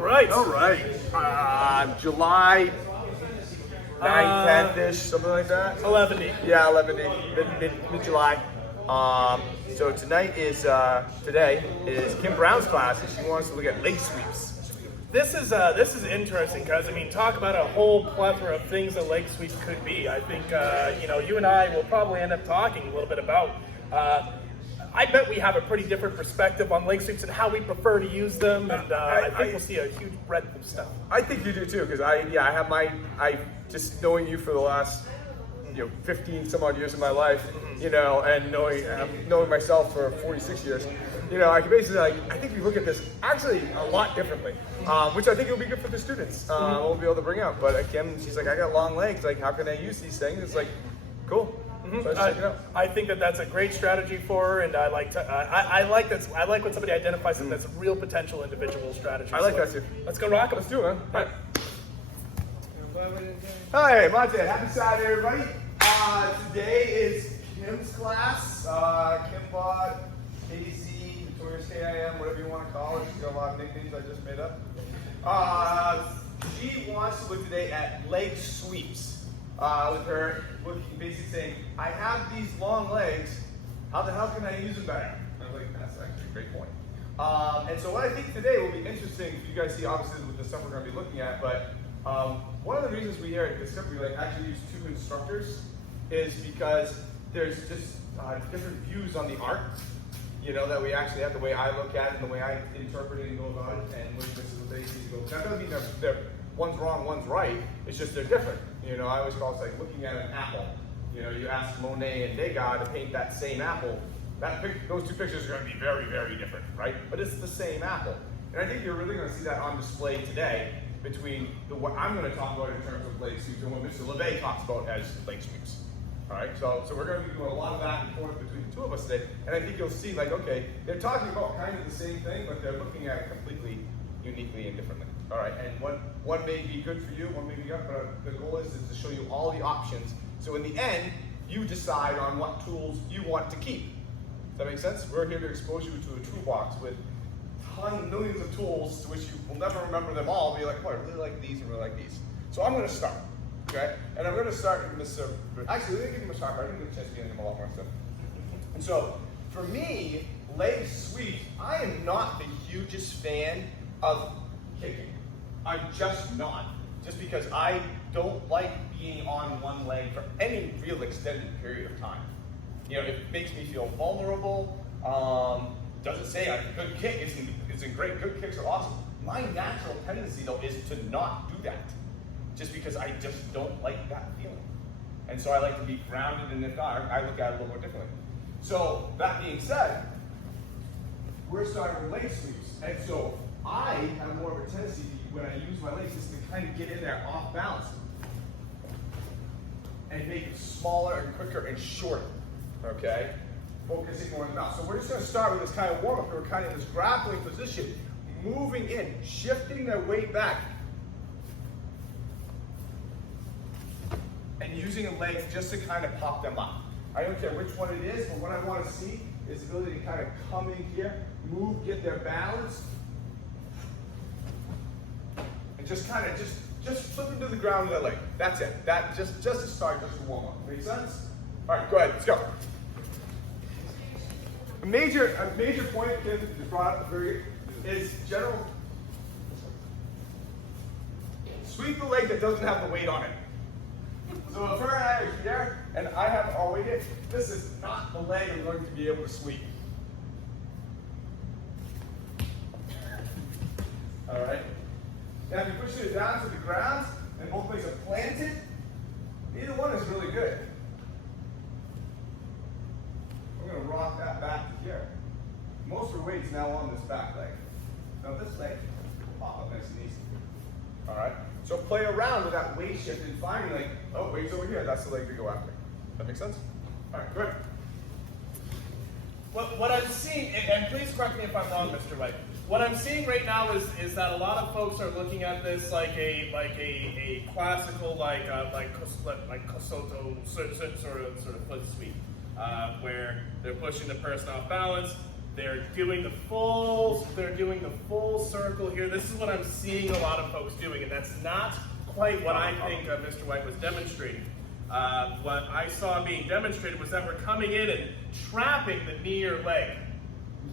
right. All right. July 9th, 10th-ish, something like that. 11-y. Yeah, 11 mid-July. So today is Kim Brown's class, and she wants to look at leg sweeps. This is interesting because talk about a whole plethora of things that leg sweeps could be. I think you and I will probably end up talking a little bit about. I bet we have a pretty different perspective on leg sweeps and how we prefer to use them, and I think we'll see a huge breadth of stuff. I think you do too, because I have just knowing you for the last 15 some odd years of my life, and knowing myself for 46 years, I can basically I think we look at this actually a lot differently, which I think will be good for the students. We'll be able to bring out. But Kim, she's like, I got long legs. Like, how can I use these things? It's like, cool. So let's check it out. I think that's a great strategy for her, and I like when somebody identifies something that's a real potential individual strategy. I like that too. Let's go rock 'em. Let's do it, man. All right. Hi, Monte. Happy Saturday, everybody. Today is Kim's class. Kim bought KZ, Victoria's KIM, whatever you want to call it. She's got a lot of nicknames I just made up. She wants to look today at leg sweeps. With her basically saying, I have these long legs, how the hell can I use them better? And I was like, that's actually a great point. And so what I think today will be interesting, you guys see obviously with the stuff we're going to be looking at, but one of the reasons we here at this company actually use two instructors is because there's just different views on the art, that we actually have, the way I look at it and the way I interpret it and go about it, and this is what they see to go. That doesn't mean they're one's wrong, one's right, it's just they're different. I always call it like looking at an apple. You ask Monet and Degas to paint that same apple, those two pictures are going to be very, very different, right? But it's the same apple. And I think you're really going to see that on display today between what I'm going to talk about in terms of leg sweeps and what Mr. LeVay talks about as leg sweeps. All right, so we're going to be doing a lot of back and forth between the two of us today, and I think you'll see, okay, they're talking about kind of the same thing, but they're looking at it completely uniquely and differently. All right, and one may be good for you, one may be good, but the goal is to show you all the options. So in the end, you decide on what tools you want to keep. Does that make sense? We're here to expose you to a toolbox with millions of tools to which you will never remember them all. Be like, oh, I really like these and really like these. So I'm going to start, okay? And I'm going to start with Mr. Actually, let me give him a start. I didn't get a chance to get him a lot more stuff. And so for me, leg sweeps, I am not the hugest fan of kicking. I'm just not. Just because I don't like being on one leg for any real extended period of time. It makes me feel vulnerable. Doesn't say a good kick isn't great. Good kicks are awesome. My natural tendency though is to not do that. Just because I just don't like that feeling. And so I like to be grounded in the I look at it a little more differently. So that being said, we're starting with leg sweeps. And so I have more of a tendency when I use my legs is to kind of get in there off balance and make it smaller and quicker and shorter, okay? Focusing more on the balance. So we're just going to start with this kind of warm-up. We're kind of in this grappling position, moving in, shifting their weight back, and using the legs just to kind of pop them up. I don't care which one it is, but what I want to see is the ability to kind of come in here, move, get their balance, and just kind of just flip them to the ground with their leg. That's it. That just to start, just to warm up. Make sense? All right, go ahead. Let's go. A major point Kim brought up is general. Sweep the leg that doesn't have the weight on it. So if her and I are here, and I have our weight in, this is not the leg I'm going to be able to sweep. All right. Now if you push it down to the ground, and both legs are planted, neither one is really good. We're going to rock that back to here. Most of her weight's now on this back leg. Now this leg will pop up nice and easy. All right. So play around with that weight shift and finding oh, weight's over here. That's the leg to go after. That make sense? All right, good. What I'm seeing, and please correct me if I'm wrong, Mr. White. What I'm seeing right now is that a lot of folks are looking at this like a classical Kosoto sort of foot sweep, where they're pushing the person off balance, They're doing the full circle here. This is what I'm seeing a lot of folks doing, and that's not quite what I think Mr. White was demonstrating. What I saw being demonstrated was that we're coming in and trapping the knee or leg.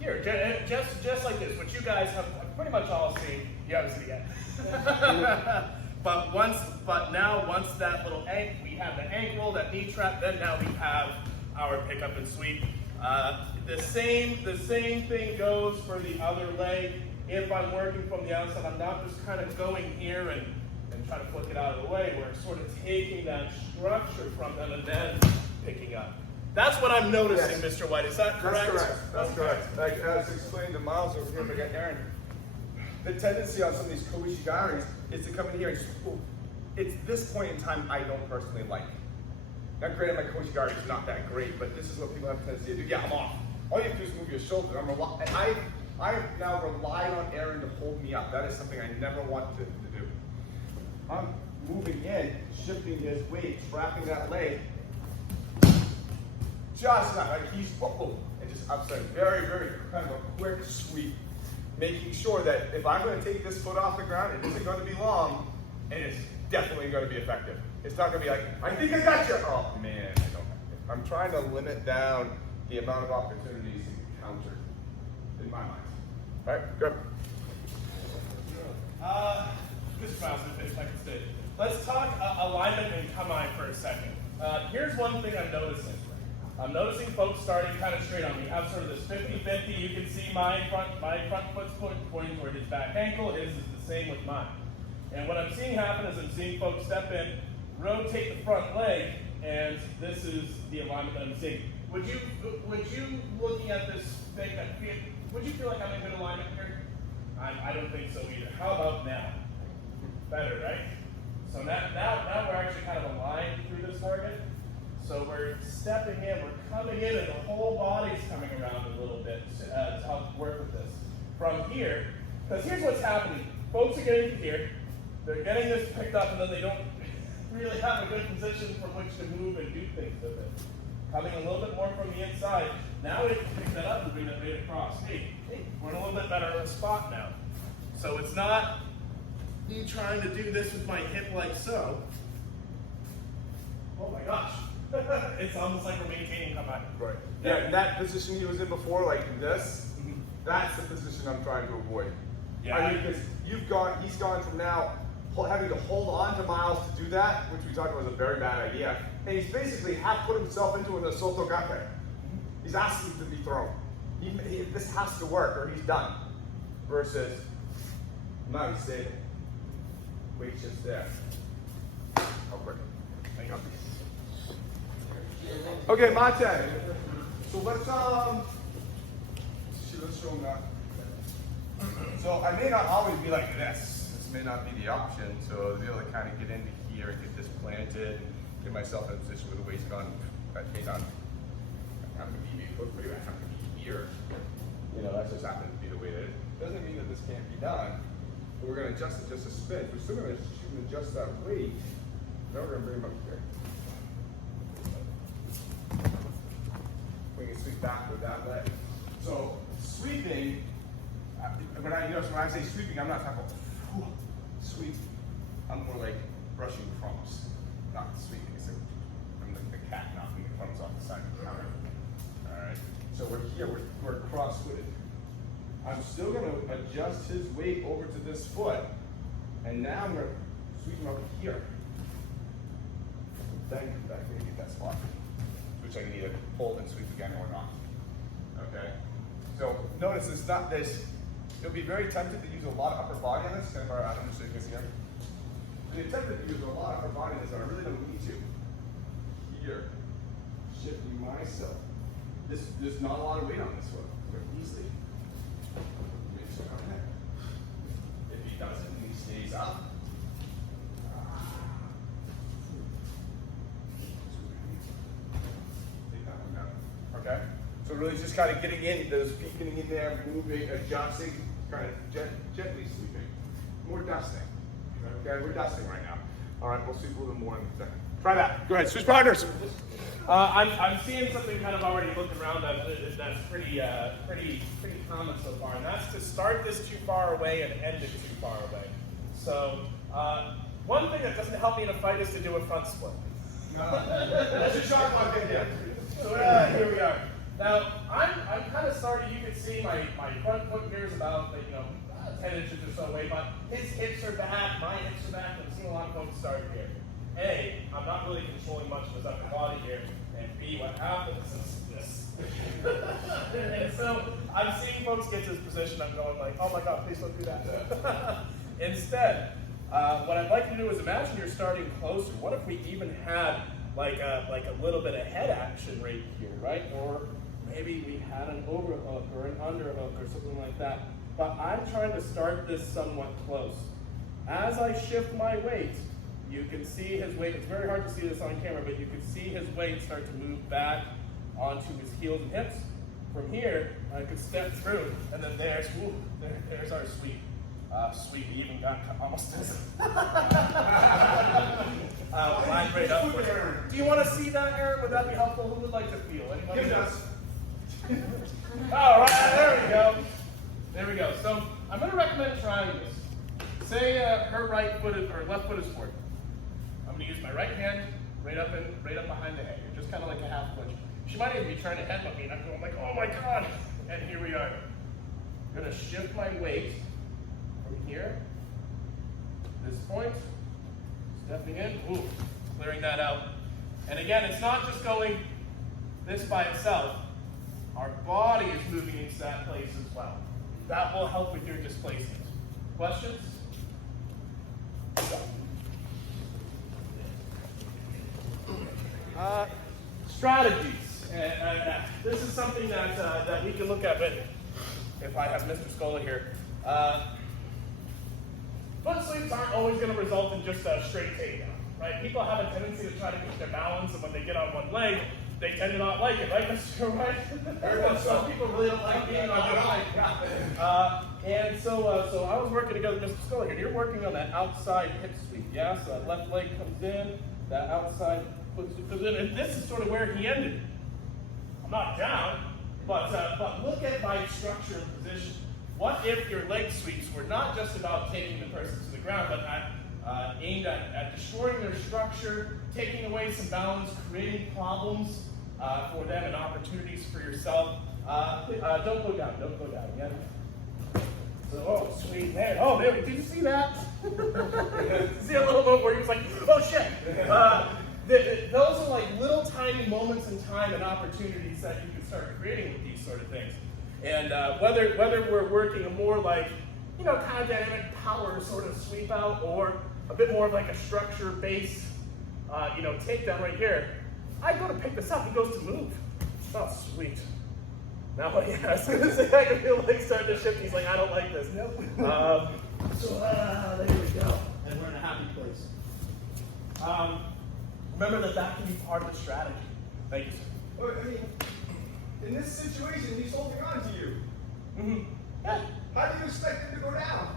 Here, just like this, which you guys have pretty much all seen. You haven't seen it yet. But now once that little we have the ankle, that knee trap, then now we have our pickup and sweep. The same thing goes for the other leg. If I'm working from the outside, I'm not just kind of going here and trying to flick it out of the way. We're sort of taking that structure from them and then picking up. That's what I'm noticing, yes. Mr. White. Is that correct? That's correct. Like, as explained to Miles over here, but Aaron, the tendency on some of these Kouchigaris is to come in here and just, it's this point in time I don't personally like. Now, granted, my Kouchigari is not that great, but this is what people have a tendency to do. Yeah, I'm off. All you have to do is move your shoulders. And I have now relied on Aaron to hold me up. That is something I never wanted to do. I'm moving in, shifting his weight, trapping that leg. Just not like he's and just upside. Very, very kind of a quick sweep, making sure that if I'm going to take this foot off the ground, it isn't going to be long, and it's definitely going to be effective. It's not going to be like, I think I got you. Oh man, I don't. I'm trying to limit down the amount of opportunities to counter in my mind. All right, good. Mr. Miles, if I can say, let's talk alignment and come-on for a second. Here's one thing I'm noticing. I'm noticing folks starting kind of straight on. We have sort of this 50-50. You can see my front foot's pointing toward his back ankle. His is the same with mine. And what I'm seeing happen is I'm seeing folks step in, rotate the front leg, and this is the alignment that I'm seeing. Would you looking at this thing, would you feel like I'm in good alignment here? I don't think so either. How about now? Better, right? So now we're actually kind of aligned through this target. So we're stepping in, we're coming in, and the whole body's coming around a little bit to help work with this. From here, because here's what's happening. Folks are getting to here, they're getting this picked up, and then they don't really have a good position from which to move and do things with it. Coming a little bit more from the inside. Now we can pick that up and bring that weight across. Hey, we're in a little bit better spot now. So it's not me trying to do this with my hip like so. Oh my gosh. It's almost like we're maintaining comeback. Right. Yeah, and that position he was in before, like this, that's the position I'm trying to avoid. Yeah. I mean, because he's gone from now having to hold on to Miles to do that, which we talked about was a very bad idea, and he's basically half put himself into an Soto Gake. He's asking to be thrown. This has to work or he's done. Versus, now he's stable. Weight's just there. Oh, quick. Hang on. Okay, my turn. So let's show him that. So I may not always be like this. This may not be the option. So to be able to kind of get into here and get this planted, and get myself in a position where the weight's gone. That may not have to be appropriate. I have to be here. You know, that just happens to be the way it is. Doesn't mean that this can't be done. But we're going to adjust it just a spin. We're still going to adjust that weight. Now we're going to bring him up here. We can sweep back with that leg. So sweeping, when I say sweeping, I'm not talking about sweep. I'm more like brushing crumbs, not sweeping. I'm like the cat knocking the crumbs off the side of the counter. All right. So we're here. We're cross-footed. I'm still going to adjust his weight over to this foot, and now I'm going to sweep him over here. Then come back and get that spot, which I can either hold and sweep again or not. Okay? So notice it's not this. You'll be very tempted to use a lot of upper body on this. Kind of I'm just shaking this again. You'll be tempted to use a lot of upper body on this, but I really don't need to. Here, shifting myself. There's not a lot of weight on this one. But easily. If he doesn't, and he stays up. Okay? So really just kind of getting in, those feet getting in there, moving, adjusting, kind of gently sweeping. More dusting. Okay, we're dusting right now. All right, we'll sweep a little more in a second. Try that. Go ahead, switch partners. I'm seeing something kind of already looking around that's pretty common so far, and that's to start this too far away and end it too far away. So one thing that doesn't help me in a fight is to do a front split. That's a sharp one, yeah. So here we are. Now I'm kind of starting. You can see my front foot here is about 10 inches or so away, but his hips are back, my hips are back. I'm seeing a lot of folks start here. A, I'm not really controlling much of his upper body here, and B, what happens is this. And so I'm seeing folks get to this position, I'm going like, oh my God, please don't do that. Instead, what I'd like you to do is imagine you're starting closer. What if we even had like a little bit of head action right here, right? Or maybe we had an overhook or an underhook or something like that. But I'm trying to start this somewhat close. As I shift my weight, you can see his weight. It's very hard to see this on camera, but you can see his weight start to move back onto his heels and hips. From here, I could step through, and then there's our sweep. Sweep, we even got almost this. Line right up. Do you want to see that, Aaron? Would that be helpful? Who would like to feel? Anybody? Give us. All right, there we go. There we go. So I'm going to recommend trying this. Say her right foot or left foot is forward. I'm going to use my right hand right up behind the head. You're just kind of like a half push. She might even be trying to headbutt me, and I'm going like, oh my God. And here we are. I'm going to shift my weight from here, this point, stepping in, clearing that out. And again, it's not just going this by itself. Our body is moving into that place as well. That will help with your displacement. Questions? Strategies. This is something that we can look at. But if I have Mr. Scola here, foot sweeps aren't always going to result in just a straight takedown, right? People have a tendency to try to keep their balance, and when they get on one leg, they tend to not like it, right, Mr. Right? Some people really don't like being on their leg. And so I was working together with Mr. Scola here. You're working on that outside hip sweep, yeah? So that left leg comes in, that outside foot sweep comes in, and this is sort of where he ended. I'm not down, but look at my structure and position. What if your leg sweeps were not just about taking the person to the ground, but aimed at destroying their structure, taking away some balance, creating problems for them and opportunities for yourself? Don't go down, yeah? So, sweet, there. Oh, there, did you see that? See a little moment where he was like, oh shit. Those are like little tiny moments in time and opportunities that you can start creating with these sort of things. And whether we're working a more like, kind of dynamic power sort of sweep out, or a bit more of like a structure-based, takedown right here, I go to pick this up, he goes to move. Oh, sweet. Now, as soon as I can feel like starting to shift, he's like, I don't like this. Nope. There we go. And we're in a happy place. Remember that can be part of the strategy. Thank you, sir. Well, I mean, in this situation, he's holding on to you. Mm-hmm. Yeah. How do you expect him to go down?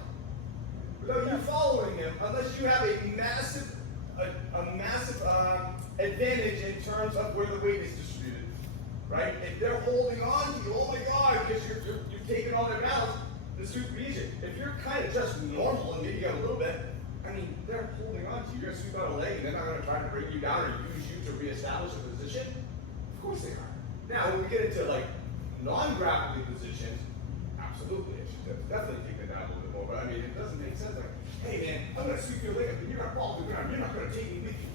Without you following him, unless you have a massive advantage in terms of where the weight is distributed, right? If they're holding on to you, oh my God, because you're taking all their balance, the super easy. If you're kind of just normal and maybe you got a little bit, I mean, they're holding on to you. You're going to sweep out a leg, and they're not going to try to bring you down or use you to reestablish a position. Of course they are. Now, when we get into like non-grappling positions, absolutely, it should definitely take it down a little bit more. But I mean, it doesn't make sense. Like, hey man, I'm going to sweep your leg up, but you're going to fall to the ground. You're not going to take me with you.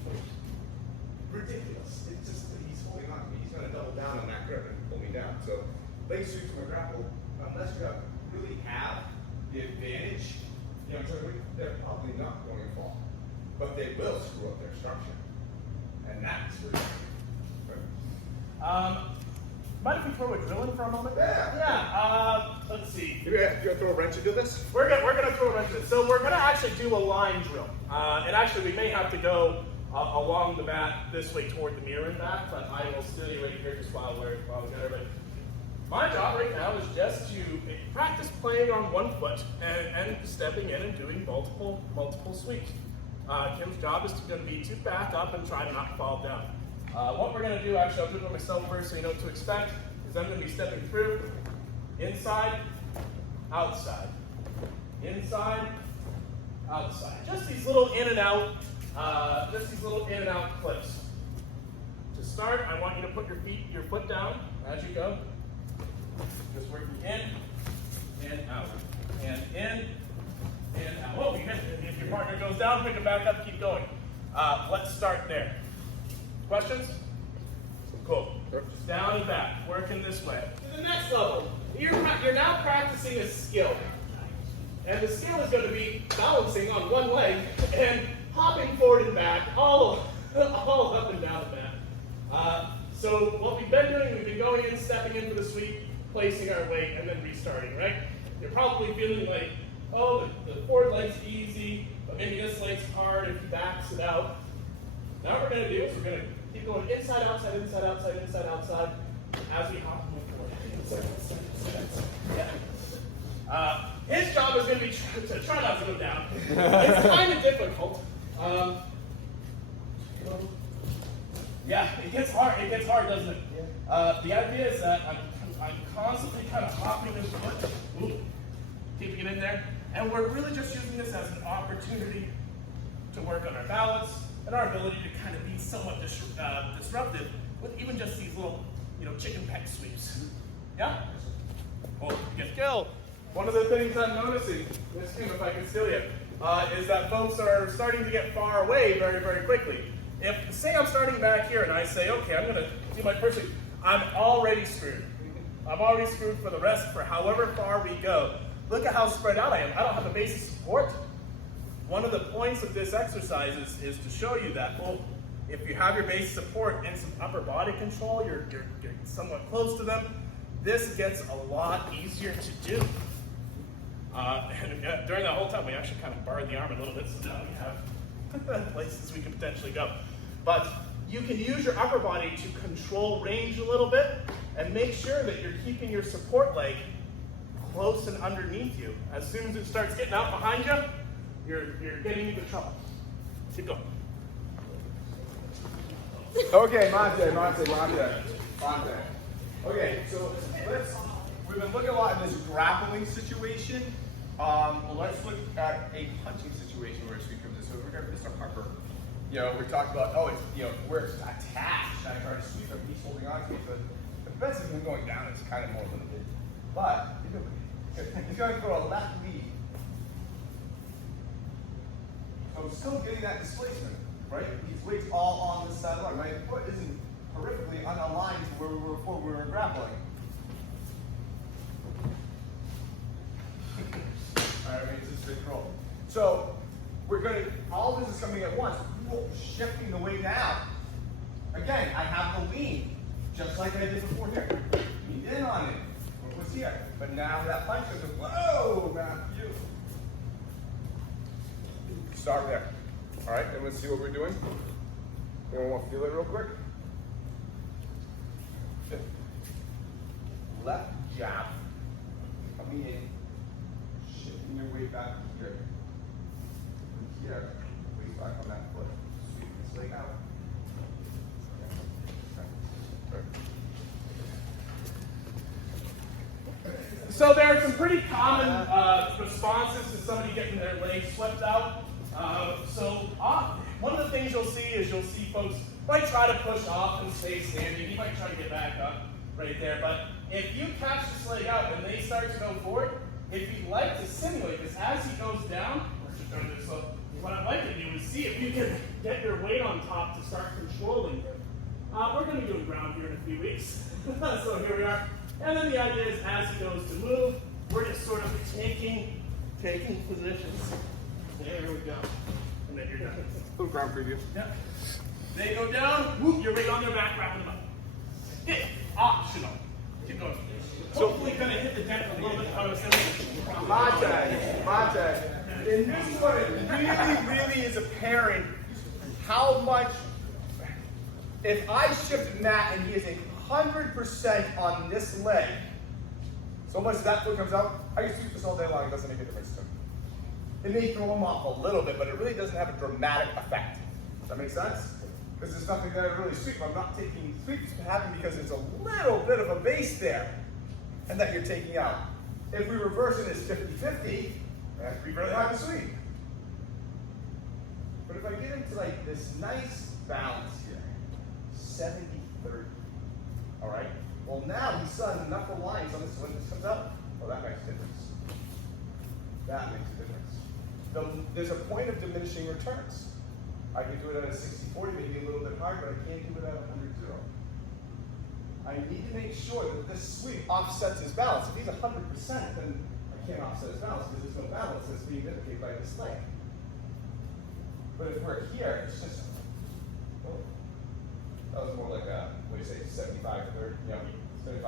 Ridiculous. It's just that he's holding on to me. He's going to double down on that grip and pull me down. So, leg sweeps from a grapple, unless you really have the advantage, they're probably not going to fall. But they will screw up their structure. And that's really Mind if we throw a drill in for a moment? Yeah. Let's see. You're going to throw a wrench into this? We're gonna throw a wrench in. So we're gonna actually do a line drill. And actually we may have to go along the mat this way toward the mirror and back, but I will steal you right here just while we're there. But my job right now is just to practice playing on one foot and stepping in and doing multiple sweeps. Kim's job is going to be to back up and try to not fall down. What we're going to do, actually, I'll do it myself first so you know what to expect, is I'm going to be stepping through, inside, outside, inside, outside. Just these little in and out, clicks. To start, I want you to put your foot down as you go. Just working in and out, and in and out. Oh, if your partner goes down, pick him back up, keep going. Let's start there. Questions? Cool. Just down and back, working this way. To the next level, you're now practicing a skill. And the skill is going to be balancing on one leg and hopping forward and back, all up and down the mat. So what we've been doing, we've been going in, stepping in for the sweep, placing our weight, and then restarting, right? You're probably feeling like, oh, the forward leg's easy, but maybe this leg's hard if he backs it out. Now what we're going to do is we're going to keep going inside, outside, inside, outside, inside, outside, as we hop forward. Inside, outside, inside, outside. Yeah. His job is going to be to try not to go down. It's kind of difficult. Yeah, it gets hard. It gets hard, doesn't it? The idea is that I'm constantly kind of hopping this foot, keeping it in there, and we're really just using this as an opportunity to work on our balance and our ability to kind of be somewhat disruptive with even just these little, chicken peck sweeps. Yeah? Well, good skill. One of the things I'm noticing, if I can steal you, is that folks are starting to get far away very, very quickly. If, say I'm starting back here and I say, okay, I'm going to do my first sweep, I'm already screwed. I'm already screwed for the rest, for however far we go. Look at how spread out I am. I don't have a base of support. One of the points of this exercise is to show you that, well, if you have your base support and some upper body control, you're somewhat close to them, this gets a lot easier to do. And during that whole time, we actually kind of barred the arm a little bit, so now we have places we can potentially go. But you can use your upper body to control range a little bit and make sure that you're keeping your support leg close and underneath you. As soon as it starts getting out behind you, you're getting into trouble. Keep going. Okay, Monte. Okay, so we've been looking a lot in this grappling situation. Let's look at a punching situation where it's become this. So we're going to Mr. Harper. We talked about, where it's attached. I try to sweep him, he's holding on to it. The defense of him going down is kind of more limited. But he's going to throw a left lead. So still getting that displacement, right? His weight's all on the side line. My foot isn't horrifically unaligned to where we were before we were grappling. All right, this is control. So we're going to, all this is coming at once, shifting the weight down. Again, I have the lean, just like I did before here. Lean in on it. What was here? But now that punch is, whoa, Matthew. Start there. All right, and let's see what we're doing. Anyone want to feel it real quick? Left jab. Coming in. Shifting your weight back here. And here, weight back on that foot. Sweep this leg out. So there are some pretty common responses to somebody getting their legs swept out. One of the things you'll see folks might try to push off and stay standing. You might try to get back up right there. But if you catch this leg out and they start to go forward, if you'd like to simulate this as he goes down, what I'd like to do is see if you can get your weight on top to start controlling him. We're going to be doing ground here in a few weeks. So here we are. And then the idea is as he goes to move, we're just sort of taking positions. There we go. And then you're done. Little ground preview. Yeah. They go down, whoop, you're right on their back, wrapping them up. Hit, optional. Keep going. Hopefully going to hit the deck a little bit out of Monte. And this is what it really is apparent how much, if I shift Matt and he is 100% on this leg, so much that foot comes out, I can sweep this all day long, it doesn't make a difference to him. It may throw him off a little bit, but it really doesn't have a dramatic effect. Does that make sense? Because it's nothing that I really sweep. I'm not taking sweeps happen because it's a little bit of a base there, and that you're taking out. If we reverse it as 50-50, that'd be really hard to sweep. But if I get into like this nice balance here, 70-30, all right? Well, now he's done enough reliance on this. When this comes out, oh, that makes a difference. That makes a difference. There's a point of diminishing returns. I can do it at a 60-40, maybe a little bit hard, but I can't do it at 100-0. I need to make sure that this sweep offsets his balance. If he's 100%, then I can't offset his balance because there's no balance that's being indicated by this leg. But if we're here, it's just, oh, that was more like a, what do you say, 75-30, 75-25.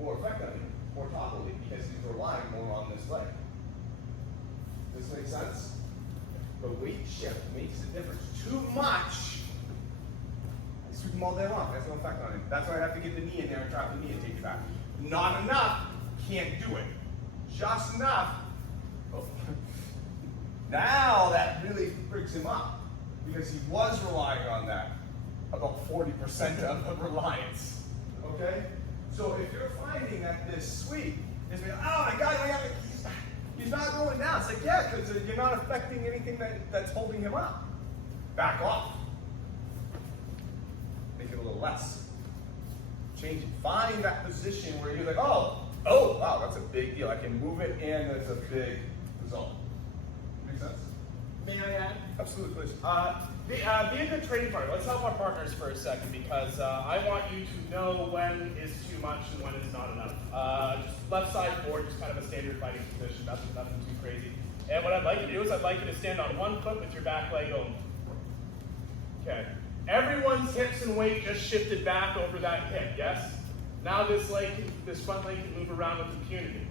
More effectively, more topically, because he's relying more on this leg. Does this make sense? The weight shift makes a difference. Too much. I sweep him all day long. That's no effect on him. That's why I have to get the knee in there and trap the knee and take it back. Not enough, can't do it. Just enough. Oh. Now that really freaks him up because he was relying on that. About 40% of reliance. Okay? So if you're finding that this sweep is, oh my God, he's not going down. It's like, yeah, because you're not affecting anything that's holding him up. Back off. Make it a little less. Change it. Find that position where you're like, oh, wow, that's a big deal. I can move it and it's a big result. Make sense? May I add? Absolutely, please. Be a good trading partner. Let's help our partners for a second because I want you to know when is too much and when is not enough. Just left side forward, just kind of a standard fighting position, nothing too crazy. And what I'd like you to do is I'd like you to stand on one foot with your back leg only. Okay. Everyone's hips and weight just shifted back over that hip, yes? Now this front leg can move around with impunity.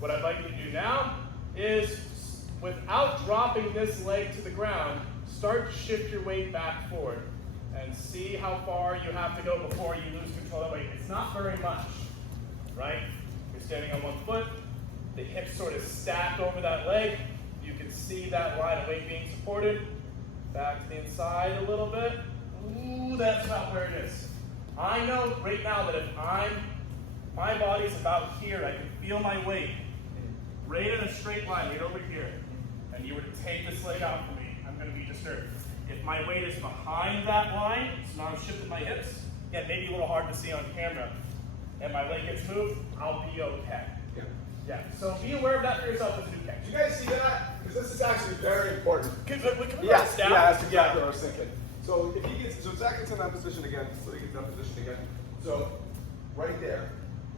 What I'd like you to do now is, without dropping this leg to the ground, start to shift your weight back forward and see how far you have to go before you lose control of the weight. It's not very much, right? You're standing on one foot, the hips sort of stack over that leg. You can see that line of weight being supported. Back to the inside a little bit. Ooh, that's not where it is. I know right now that if my body's about here, I can feel my weight right in a straight line, right over here. And you were to take this leg out for me, I'm going to be disturbed. If my weight is behind that line, so now I'm shifting my hips, yeah, maybe a little hard to see on camera, and my leg gets moved, I'll be okay. Yeah. So be aware of that for yourself as a new catch. Do you guys see that? Because this is actually very important. Can we Yes, down? that's exactly what I was thinking. So if he gets, so Zach gets in that position again, so he gets in that position again. So right there,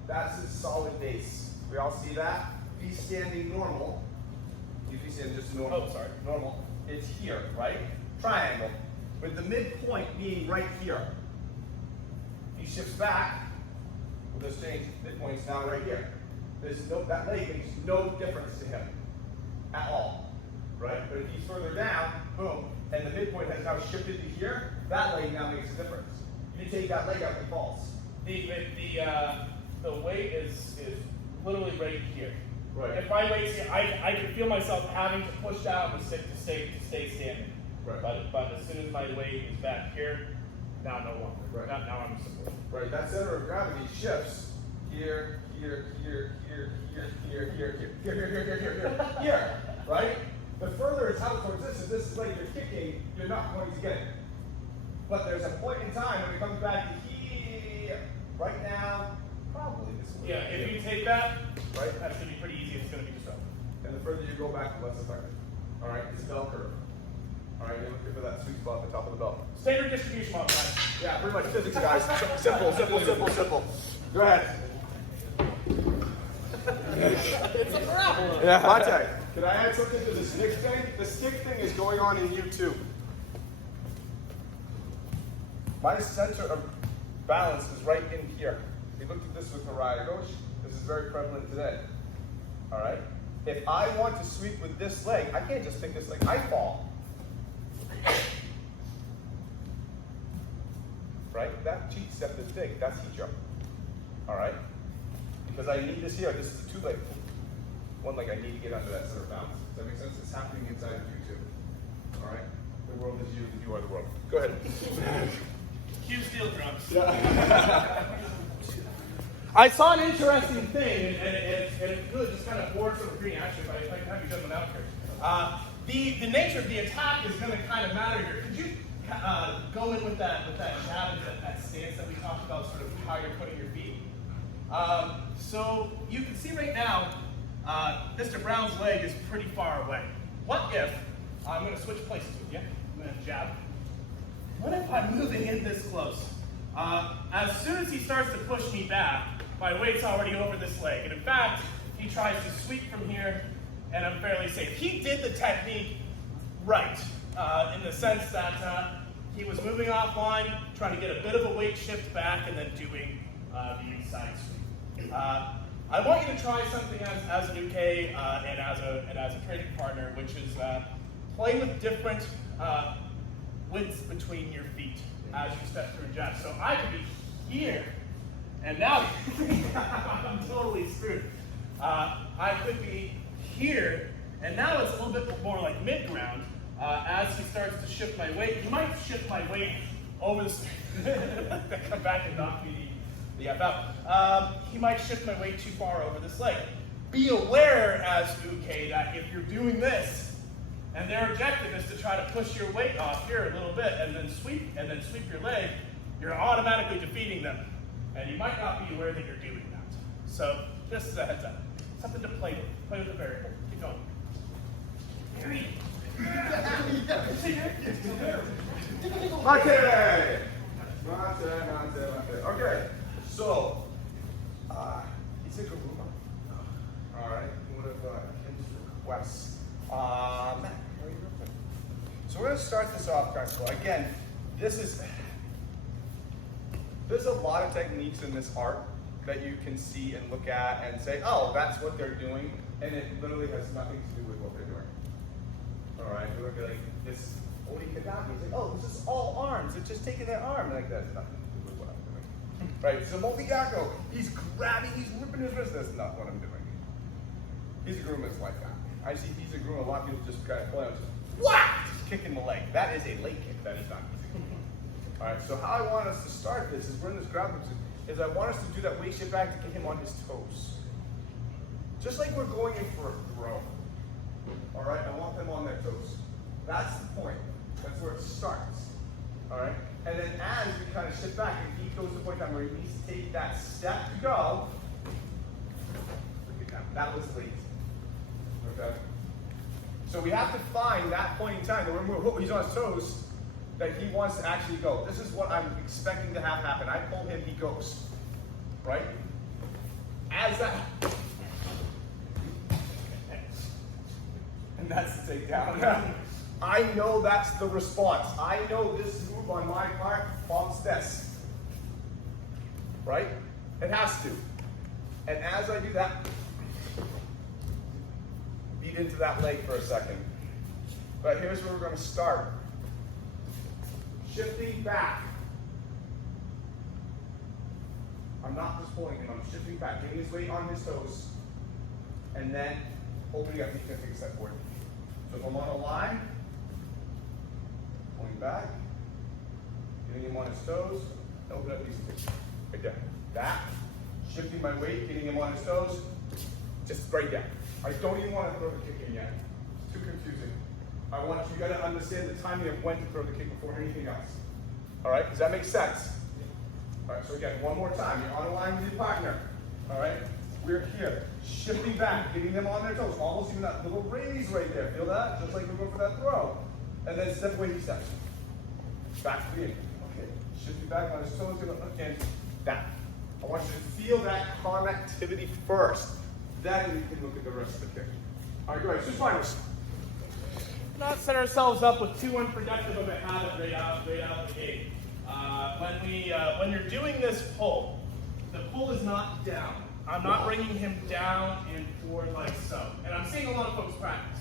that's his solid base. We all see that? If he's standing normal, if he's standing just normal, normal, it's here, right? Triangle. With the midpoint being right here. He shifts back, we'll just change midpoint's now right here. That leg makes no difference to him at all, right? But if he's further down, boom, and the midpoint has now shifted to here, that leg now makes a difference. If you take that leg out, he falls. The weight is literally right here. Right. If my weight's here, I can feel myself having to push down to stay standing. Right. But as soon as my weight is back here, now no longer. Right. Now I'm supported. Right. That center of gravity shifts here, here, right? The further it's out towards this, if this is like you're kicking, you're not going to get it. But there's a point in time when it comes back to here. Right now, probably this way. Yeah, if you take that, right, that's going to be pretty easy. It's going to be disruptive. And the further you go back, the less effective. All right, it's a bell curve. All right, you're looking for that sweet spot at the top of the bell. Standard distribution model, guys. Yeah, pretty much physics, guys. Simple. Go ahead. It's a parabola. Yeah. Monte, can I add something to the stick thing? The stick thing is going on in you too. My center of balance is right in here. We looked at this with Mariah Ghosh. This is very prevalent today. All right? If I want to sweep with this leg, I can't just pick this leg. I fall. Right? That cheat step is big. That's heat jump. All right? Because I need this here. This is a two-leg pull. one leg, I need to get under that center balance. Does that make sense? It's happening inside of you too. All right? The world is you, and you are the world. Go ahead. Cue steel drums. Yeah. I saw an interesting thing, and it could just kind of board some green action, but if I can have you jump out here. The nature of the attack is going to kind of matter here. Could you go in with that jab and that stance that we talked about, sort of how you're putting your feet? So you can see right now, Mr. Brown's leg is pretty far away. What if, I'm going to switch places with you, I'm going to jab. What if I'm moving in this close? As soon as he starts to push me back, my weight's already over this leg. And in fact, he tries to sweep from here, and I'm fairly safe. He did the technique right, in the sense that he was moving offline, trying to get a bit of a weight shift back, and then doing the inside sweep. I want you to try something as an UK and as a training partner, which is play with different widths between your feet as you step through a jab. So I could be here, and now I'm totally screwed. I could be here, and now it's a little bit more like mid-ground. As he starts to shift my weight, he might shift my weight over this. Come back and knock me the F out. He might shift my weight too far over this leg. Be aware as UK that if you're doing this, and their objective is to try to push your weight off here a little bit and then sweep your leg, you're automatically defeating them. And you might not be aware that you're doing that. So just as a heads up, something to play with. Play with the variable. Keep going. Okay. Okay. So, it's a good room. All right. One of Kim's requests. Matt, how are you doing? So we're going to start this off, guys. So again, there's a lot of techniques in this art that you can see and look at and say, oh, that's what they're doing, and it literally has nothing to do with what they're doing. All right, we're going to be like this. Holy Gaddafi, it's like, oh, this is all arms. It's just taking their arm. Like, that's nothing to do with what I'm doing. Right, so Multi-Gacko, he's grabbing, he's ripping his wrist. That's not what I'm doing. He's a groomer is like that. I see he's a groomer, a lot of people just kind of play on just whack, just kicking the leg. That is a leg kick. That is not easy. All right, so how I want us to start this is we're in this grab position, is I want us to do that weight shift back to get him on his toes. Just like we're going in for a throw. All right, I want them on their toes. That's the point. That's where it starts. All right, and then as we kind of shift back, and he goes to the point time where he needs to take that step to go. Look at that. That was late. Okay. So we have to find that point in time where he's on his toes, that he wants to actually go. This is what I'm expecting to have happen. I pull him, he goes. Right? As that. And that's the takedown. I know that's the response. I know this move on my part bumps this. Right? It has to. And as I do that, beat into that leg for a second. But here's where we're going to start. Shifting back. I'm not just pulling him, I'm shifting back, getting his weight on his toes, and then opening up, he's going to take a step forward. So if I'm on a line, pulling back, getting him on his toes, open up these two. Right there. That, shifting my weight, getting him on his toes, just right there. I don't even want to throw the kick in yet. It's too confusing. You got to understand the timing of when to throw the kick before anything else. All right, does that make sense? All right, so again, one more time. You're on a line with your partner. All right, we're here, shifting back, getting them on their toes, almost even that little raise right there. Feel that? Just like we're going for that throw. And then step away, he steps. Back to the in. Okay, shifting back on his toes, again, that. I want you to feel that connectivity first. Then we can look at the rest of the kick. All right, go ahead, just finals. Not set ourselves up with too unproductive of a habit right out the gate. When you're doing this pull, the pull is not down. I'm not bringing him down and forward like so. And I'm seeing a lot of folks practice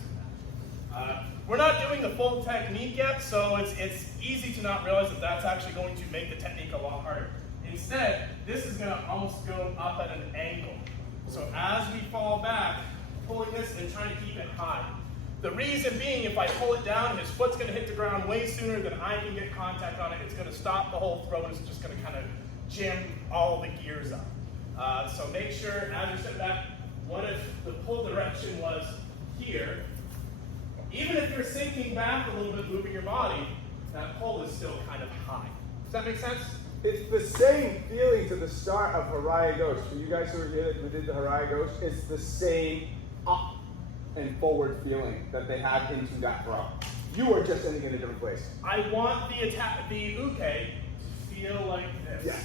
that. We're not doing the full technique yet, so it's easy to not realize that that's actually going to make the technique a lot harder. Instead, this is going to almost go up at an angle. So as we fall back, pulling this and trying to keep it high. The reason being, if I pull it down, his foot's going to hit the ground way sooner than I can get contact on it. It's going to stop the whole throw, and it's just going to kind of jam all the gears up. So make sure, as you step back, what if the pull direction was here? Even if you're sinking back a little bit, moving your body, that pull is still kind of high. Does that make sense? It's the same feeling to the start of Haraya Ghost. For you guys who were here who did the Haraya Ghost, it's the same up and forward feeling that they have into that throw. You are just ending in a different place. I want the attack, the uke, to feel like this. Yeah.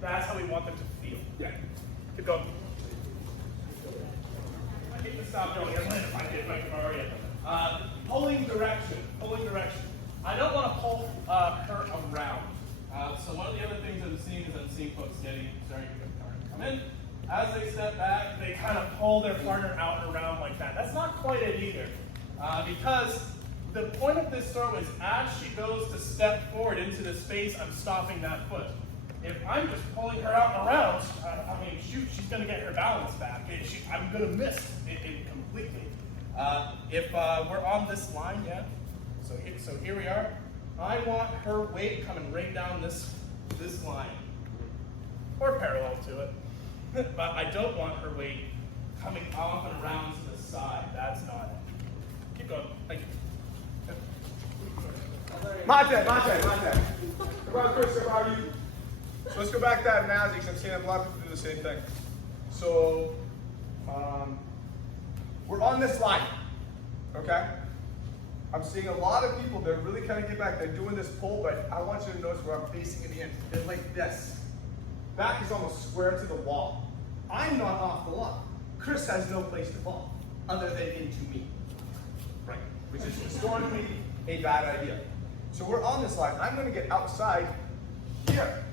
That's how we want them to feel. Yeah. Keep going. I need to stop going. If I can borrow you. Pulling direction. I don't want to pull her around. So one of the other things I'm seeing folks starting to come in. As they step back, they kind of pull their partner out and around like that. That's not quite it either. Because the point of this throw is as she goes to step forward into the space, I'm stopping that foot. If I'm just pulling her out and around, shoot, she's going to get her balance back. I'm going to miss it completely. If we're on this line, yeah. So here we are. I want her weight coming right down this line, or parallel to it. But I don't want her weight coming off and around to the side. That's not it. Keep going. Thank you. Mate. Come on, Chris, how are you? So let's go back to that analogy because I'm seeing a lot of people do the same thing. So, we're on this line, okay? I'm seeing a lot of people, they're really kind of get back, they're doing this pull, but I want you to notice where I'm facing in the end. They're like this. Back is almost square to the wall. I'm not off the line. Chris has no place to fall other than into me, right? Which is historically a bad idea. So we're on this line. I'm going to get outside here.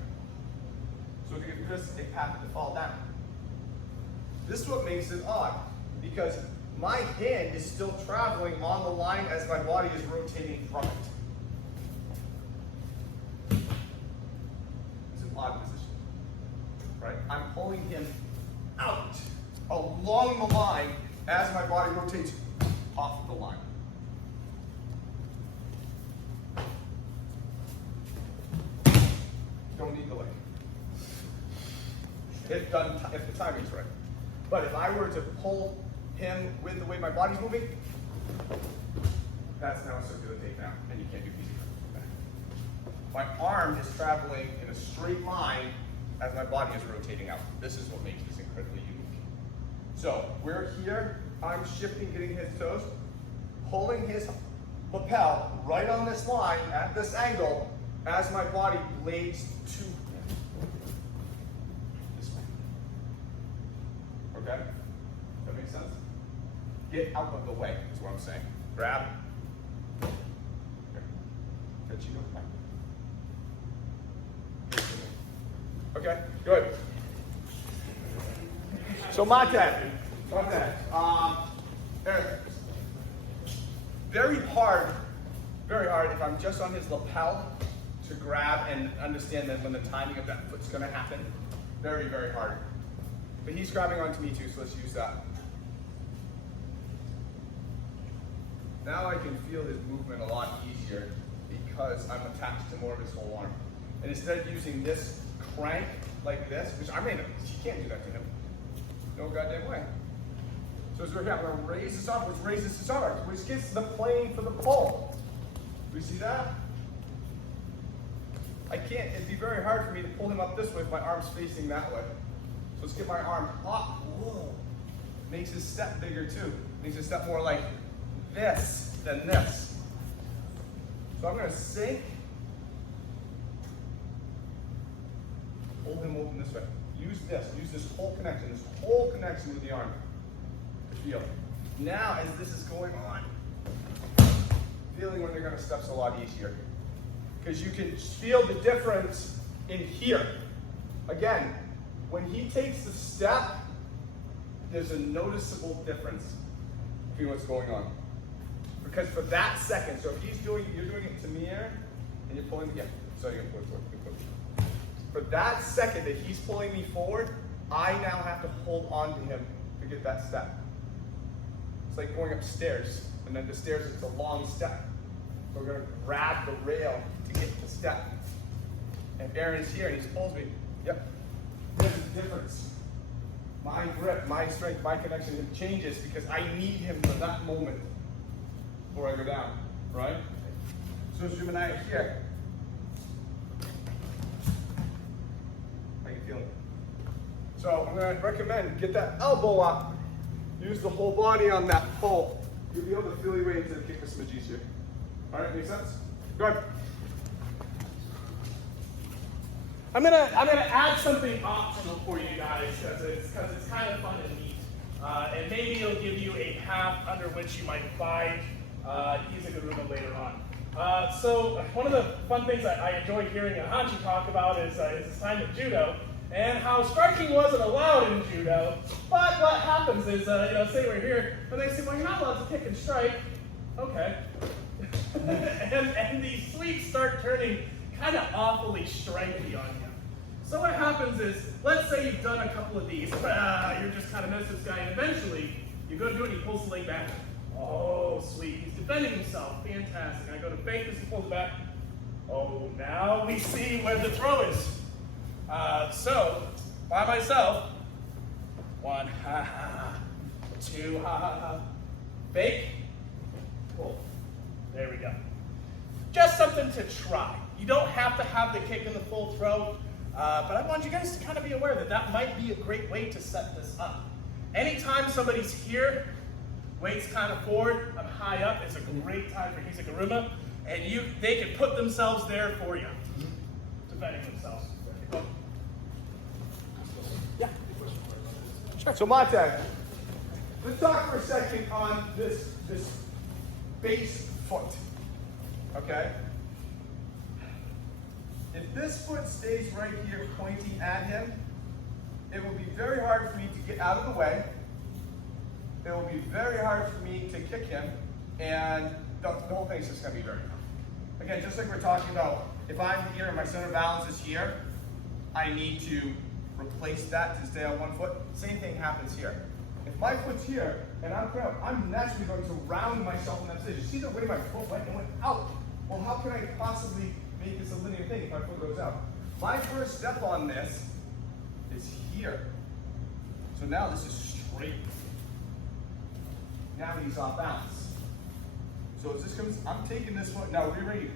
So to give Chris a path to fall down. This is what makes it odd, because my hand is still traveling on the line as my body is rotating from it. It's an odd position. Right? I'm pulling him out along the line as my body rotates off the line. Don't need the leg. If the timing's right. But if I were to pull him with the way my body's moving, that's now a circular takedown, and you can't do easy. My arm is traveling in a straight line as my body is rotating out. This is what makes this incredibly unique. So we're here, I'm shifting, getting his toes, pulling his lapel right on this line at this angle as my body blades to him. This way. Okay? That makes sense? Get out of the way is what I'm saying. Grab. Okay. Catch you. Okay, good. So Mate. Very hard if I'm just on his lapel to grab and understand that when the timing of that foot's going to happen. Very, very hard. But he's grabbing onto me too, so let's use that. Now I can feel his movement a lot easier because I'm attached to more of his whole arm. And instead of using this crank like this, which I mean, you can't do that to him. No goddamn way. So as we're here, I'm going to raise this up, which raises his arm, which gets the plane for the pull. Do we see that? I can't, it'd be very hard for me to pull him up this way if my arm's facing that way. So let's get my arm up. Whoa. Makes his step bigger too. Makes his step more like this than this. So I'm going to sink. Hold him open this way. Use this whole connection with the arm to feel. Now, as this is going on, feeling when they're going to step's a lot easier. Because you can feel the difference in here. Again, when he takes the step, there's a noticeable difference between what's going on. Because for that second, so if you're doing it to me, Aaron, and you're pulling, yeah, so you're going to pull it. For that second that he's pulling me forward, I now have to hold on to him to get that step. It's like going upstairs, and then the stairs is a long step. So we're gonna grab the rail to get the step. And Aaron's here, and he's pulls me. Yep. There's a difference. My grip, my strength, my connection to him changes because I need him for that moment before I go down, right? So Zoom and I are here. How you feeling? So I'm gonna recommend get that elbow up, use the whole body on that pull. You'll be able to feel your way into the kick with some easier. All right, make sense? Go ahead. I'm gonna add something optional for you guys because it's kind of fun and neat, and maybe it'll give you a path under which you might find Izaguruma later on. So one of the fun things I enjoy hearing Hachi talk about is his time in judo and how striking wasn't allowed in judo. But what happens is, say we're here, and they say, well, you're not allowed to kick and strike. Okay. and these sweeps start turning kind of awfully stripey on you. So what happens is, let's say you've done a couple of these, you're just kind of messing this guy, and eventually you go to do it and he pulls the leg back. Oh, sweet, he's defending himself, fantastic. I go to fake this, he pulls it back. Oh, now we see where the throw is. So, by myself, 1, ha ha, 2, ha ha ha, fake, pull. There we go. Just something to try. You don't have to have the kick in the full throw, but I want you guys to kind of be aware that that might be a great way to set this up. Anytime somebody's here, weight's kind of forward, I'm high up, it's a great time for Izaguruma, and they can put themselves there for you, defending themselves. Yeah. Sure. So Mate, let's talk for a second on this base foot, okay? If this foot stays right here pointing at him, it will be very hard for me to get out of the way. It will be very hard for me to kick him, and the whole thing's just gonna be very tough. Again, just like we're talking about, if I'm here and my center of balance is here, I need to replace that to stay on one foot. Same thing happens here. If my foot's here and I'm proud, I'm naturally going to round myself in that position. See the way my foot went and went out. Well, how can I possibly make this a linear thing if my foot goes out? My first step on this is here. So now this is straight. Now he's off balance. So as this comes, I'm taking this foot, now we're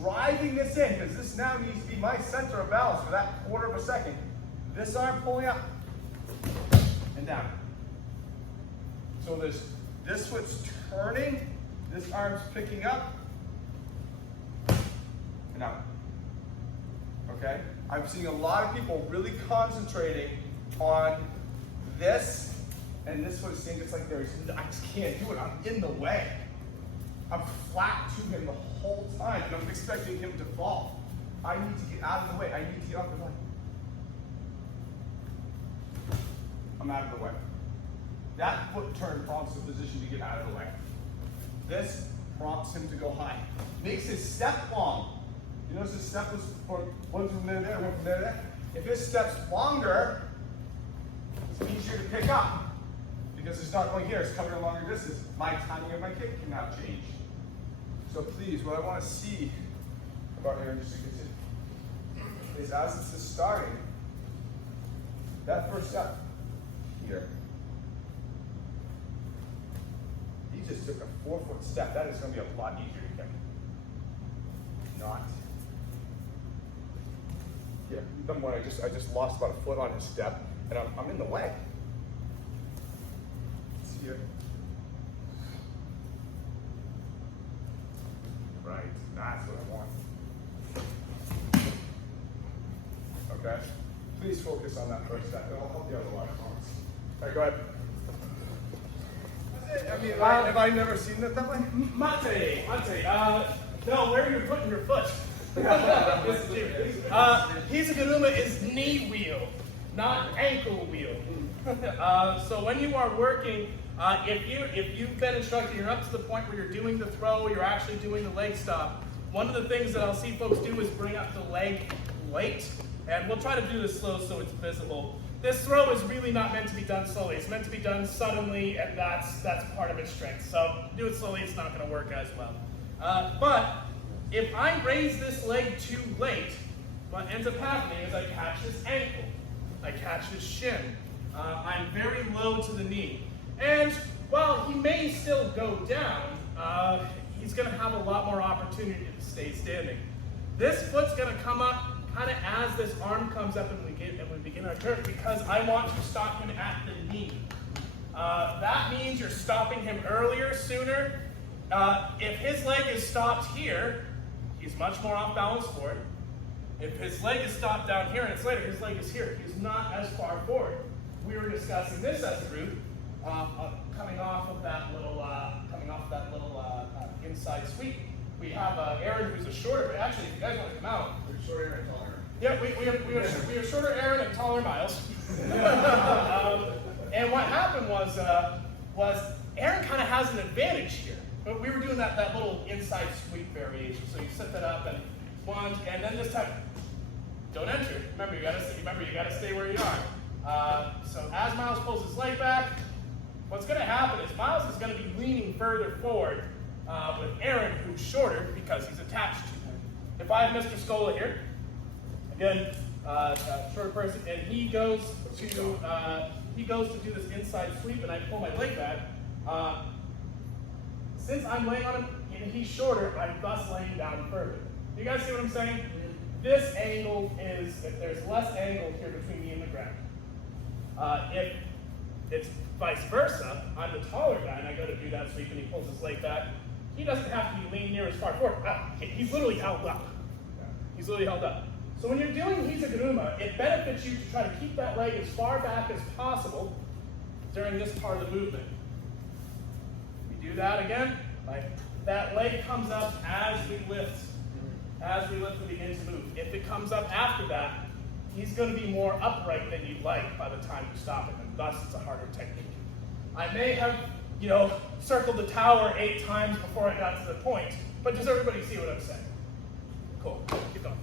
driving this in, because this now needs to be my center of balance for that quarter of a second. This arm pulling up and down. So this foot's turning, this arm's picking up and out. Okay? I'm seeing a lot of people really concentrating on this, and this foot is saying just like there. I just can't do it. I'm in the way. I'm flat to him the whole time, and I'm expecting him to fall. I need to get out of the way. I need to get off the way. I'm out of the way. That foot turn prompts the position to get out of the way. This prompts him to go high. Makes his step long. You notice his step was one from there to there, one from there to there. If his step's longer, it's easier to pick up because it's not going here, it's covering a longer distance. My timing of my kick can now change. So please, what I want to see about Aaron, just so you can see, is as this is starting, that first step here, he just took a 4-foot step. That is going to be a lot easier to kick. Not. Yeah, then when I just lost about a foot on his step, and I'm in the way. It's here. Right, that's what I want. Okay, please focus on that first step. It'll help you out a lot. All right, go ahead. That's it. I mean, have I never seen it that way? Mate, no, where are you putting your foot? Izaguruma is knee wheel, not ankle wheel. So when you are working, if you've been instructed, you're up to the point where you're doing the throw, you're actually doing the leg stop. One of the things that I'll see folks do is bring up the leg late, and we'll try to do this slow so it's visible. this throw is really not meant to be done slowly. It's meant to be done suddenly, and that's part of its strength. So do it slowly, it's not going to work as well. But if I raise this leg too late, what ends up happening is I catch his ankle, I catch his shin. I'm very low to the knee. And while he may still go down, he's going to have a lot more opportunity to stay standing. This foot's going to come up kind of as this arm comes up and we begin our turn, because I want to stop him at the knee. That means you're stopping him earlier, sooner. If his leg is stopped here, he's much more off balance for it. If his leg is stopped down here and it's later, his leg is here. He's not as far forward. We were discussing this as a group, coming off of that little inside sweep. We have Aaron, who's a shorter. Actually, if you guys want to come out, We're shorter and taller. yeah, we have shorter Aaron and taller Miles. And what happened was Aaron kind of has an advantage here. But we were doing that little inside sweep variation. So you set that up and one, and then this time, don't enter. Remember, you gotta stay where you are. So as Miles pulls his leg back, what's going to happen is Miles is going to be leaning further forward with Aaron, who's shorter because he's attached to him. If I have Mr. Scola here, again, shorter person, and he goes to do this inside sweep, and I pull my leg back. Since I'm laying on him and he's shorter, I'm thus laying down further. You guys see what I'm saying? This angle is, if there's less angle here between me and the ground. If it's vice versa, I'm the taller guy and I go to do that sweep and he pulls his leg back, he doesn't have to be leaning near as far forward. He's literally held up. He's literally held up. So when you're doing Hisagaruma, it benefits you to try to keep that leg as far back as possible during this part of the movement. We do that again, like that leg comes up as we lift. As we lift and begin to move. If it comes up after that, he's going to be more upright than you'd like by the time you stop him, and thus it's a harder technique. I may have, circled the tower 8 times before I got to the point, but does everybody see what I'm saying? Cool. Keep going.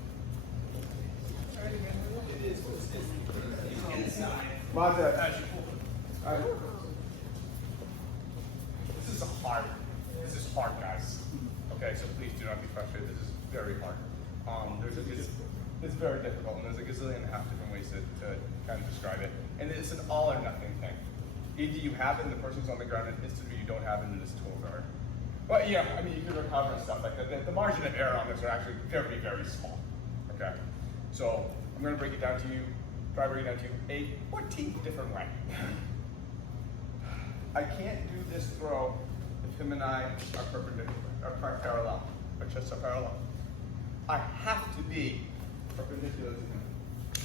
Roger. As you pull it. This is hard, guys. Okay, so please do not be frustrated. This is very hard. It's very difficult, and there's a gazillion and a half different ways to kind of describe it. And it's an all or nothing thing. Either you have it and the person's on the ground and instantly you don't have it and it's totally hard. But yeah, I mean, you can recover and stuff like that. The margin of error on this are actually very, very small. Okay? So I'm going to break it down to you, a 14th different way. I can't do this throw if him and I are perpendicular, are parallel, or just are parallel. I have to be perpendicular to him to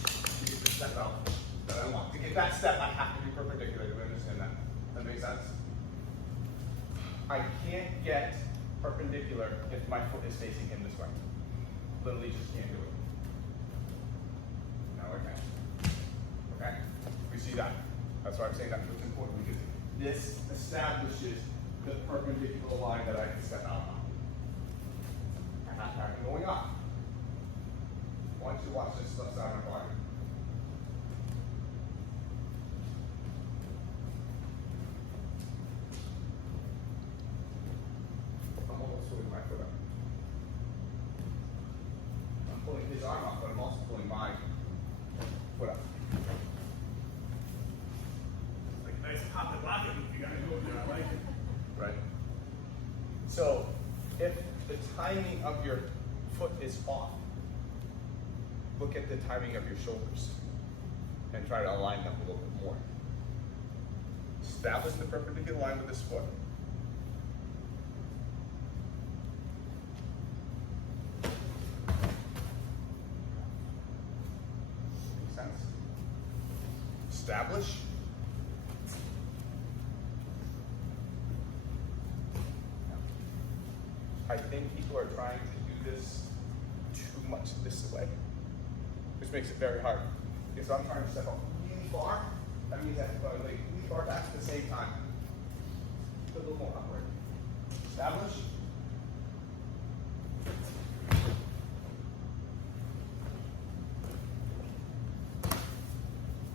get the step out that I want. To get that step, I have to be perpendicular. Do you understand that? That makes sense? I can't get perpendicular if my foot is facing him this way. Literally just can't do it. Now I can. Okay? We see that. That's why I'm saying that's what's important, because this establishes the perpendicular line that I can step out on. I have to have it going up. Once you watch this left side of my body. I'm almost pulling my foot up. I'm pulling his arm up, but I'm also pulling my foot up. It's like a nice pop and lock it move you got to go there. I like it. Right? So, if the timing of your foot is off, look at the timing of your shoulders and try to align them a little bit more. Establish the perpendicular line with this foot. Make sense? Establish. I think people are trying to do this too much this way, which makes it very hard. Because I'm trying to step up really far, that means I have to go like really far back at the same time. A little more upward. Establish.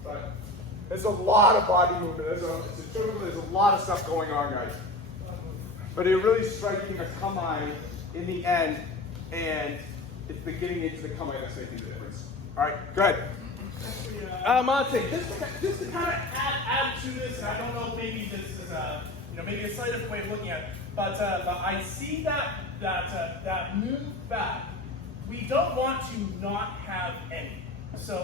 But There's a lot of body movement. There's a lot of stuff going on, guys. But it really striking a come-eye in the end, and it's beginning into the come-eye that's making the difference. All right, go ahead. Monte, just to kind of add to this, and I don't know if maybe this is maybe a slightly different way of looking at it, but I see that move back. We don't want to not have any. So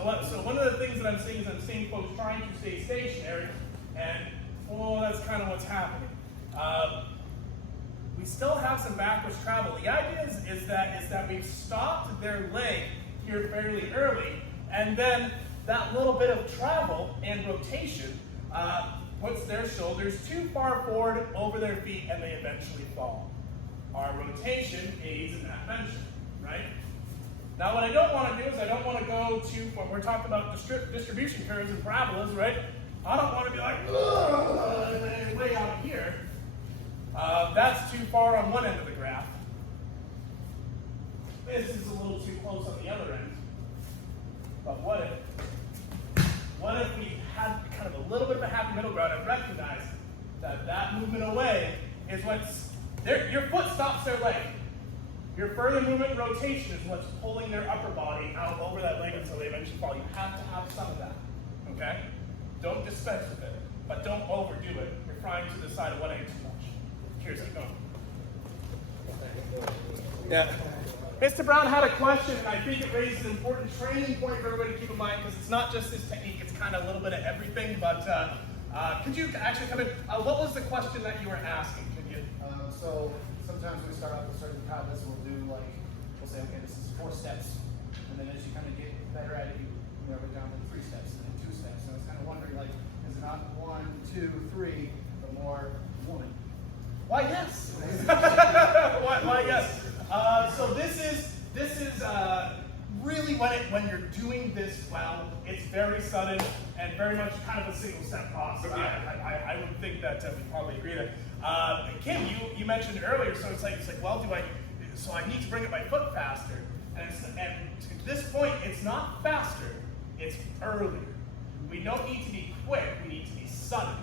one of the things that I'm seeing is I'm seeing folks trying to stay stationary, and that's kind of what's happening. We still have some backwards travel. The idea is that we've stopped their leg here fairly early, and then that little bit of travel and rotation puts their shoulders too far forward over their feet, and they eventually fall. Our rotation aids in that mention, right? Now, what I don't want to do is I don't want to go to, when we're talking about distribution curves and parabolas, right? I don't want to be like, way out here. That's too far on one end of the graph. This is a little too close on the other end. But what if we had kind of a little bit of a happy middle ground and recognize that movement away is what's, your foot stops their leg. Your further movement and rotation is what's pulling their upper body out over that leg until they eventually fall. You have to have some of that, okay? Don't dispense with it, but don't overdo it. You're trying to decide what ain't too much. Cheers, keep going. Yeah. Mr. Brown had a question, and I think it raises an important training point for everybody to keep in mind, because it's not just this technique, it's kind of a little bit of everything, but could you actually come in? What was the question that you were asking? Could you? So sometimes we start off with certain habits, we'll say, okay, this is 4 steps, and then as you kind of get better at it, you narrow it down to 3 steps, and then 2 steps. So I was kind of wondering, like, is it not 1, 2, 3, but more 1? Why, yes. Why, yes. So this is really when you're doing this well, it's very sudden and very much kind of a single step process. I would think that we probably agree that. Kim, you mentioned earlier, so it's like, well, so I need to bring up my foot faster, and to this point, it's not faster, it's earlier. We don't need to be quick, we need to be sudden.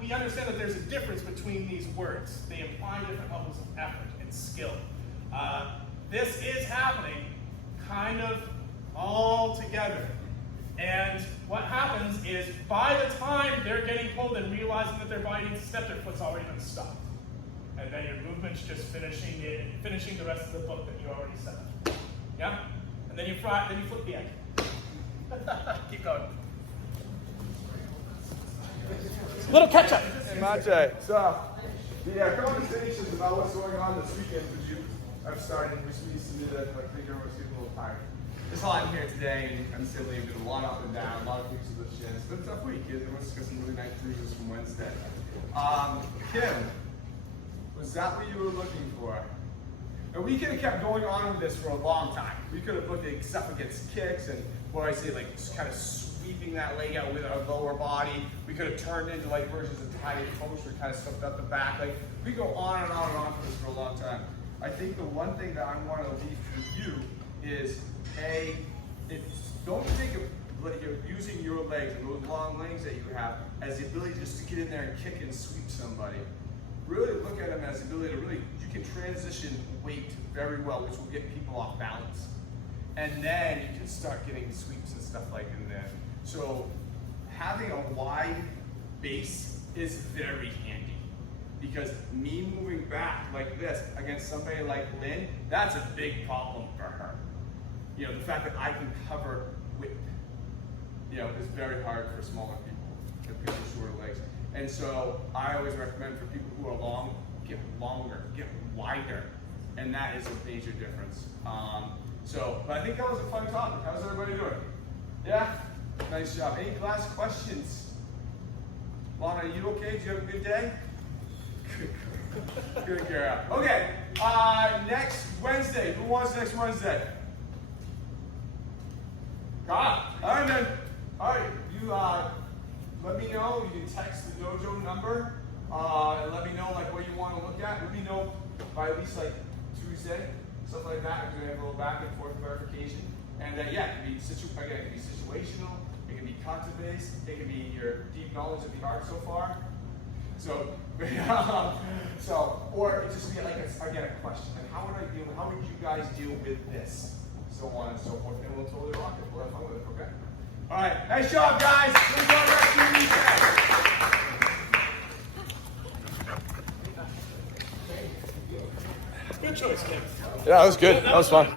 We understand that there's a difference between these words. They imply different levels of effort and skill. This is happening kind of all together. And what happens is by the time they're getting pulled and realizing that their body needs to step, their foot's already been stopped. And then your movement's just finishing the rest of the book that you already set up. Yeah? And then you flip the end. Keep going. Little catch up. Hey, Mate. So, the conversations about what's going on this weekend for you have started, which leads to me that I think everyone's getting a little tired. It's hot in here today, and I'm simply been a lot up and down, a lot of weeks of the shins. It's been a tough week. Everyone's got some really nice cruises from Wednesday. Kim, was that what you were looking for? And we could have kept going on with this for a long time. We could have looked at stuff against kicks and what I say, like kind of sweeping that leg out with our lower body. We could have turned into like versions of tied coach or kind of stuffed up the back. Like we go on and on and on for this for a long time. I think the one thing that I want to leave for you is don't think of like, you're using your legs and those long legs that you have as the ability just to get in there and kick and sweep somebody. Really look at them as the ability to you can transition weight very well, which will get people off balance. And then you can start getting sweeps and stuff like in there. So having a wide base is very handy. Because me moving back like this against somebody like Lynn, that's a big problem for her. You know, the fact that I can cover width, is very hard for smaller people, and people with shorter legs. And so I always recommend for people who are long, get longer, get wider. And that is a major difference. But I think that was a fun topic. How's everybody doing? Yeah? Nice job. Any last questions? Lana, are you okay? Did you have a good day? Good girl. Okay, next Wednesday. Who wants next Wednesday? God. All right, man. All right, you let me know. You can text the dojo number and let me know like what you want to look at. Let me know by at least like Tuesday, stuff like that. I'm gonna have a little back and forth clarification. And it can be situational. It can be concept base. It can be your deep knowledge of the art so far. So, or it just be like again a question. Like, how would you guys deal with this? So on and so forth, and we'll totally rock it. We'll have fun with it. Okay. All right. Nice job, guys. Enjoy the rest of your weekend. Good choice, Kim. Yeah, that was good. That was fun.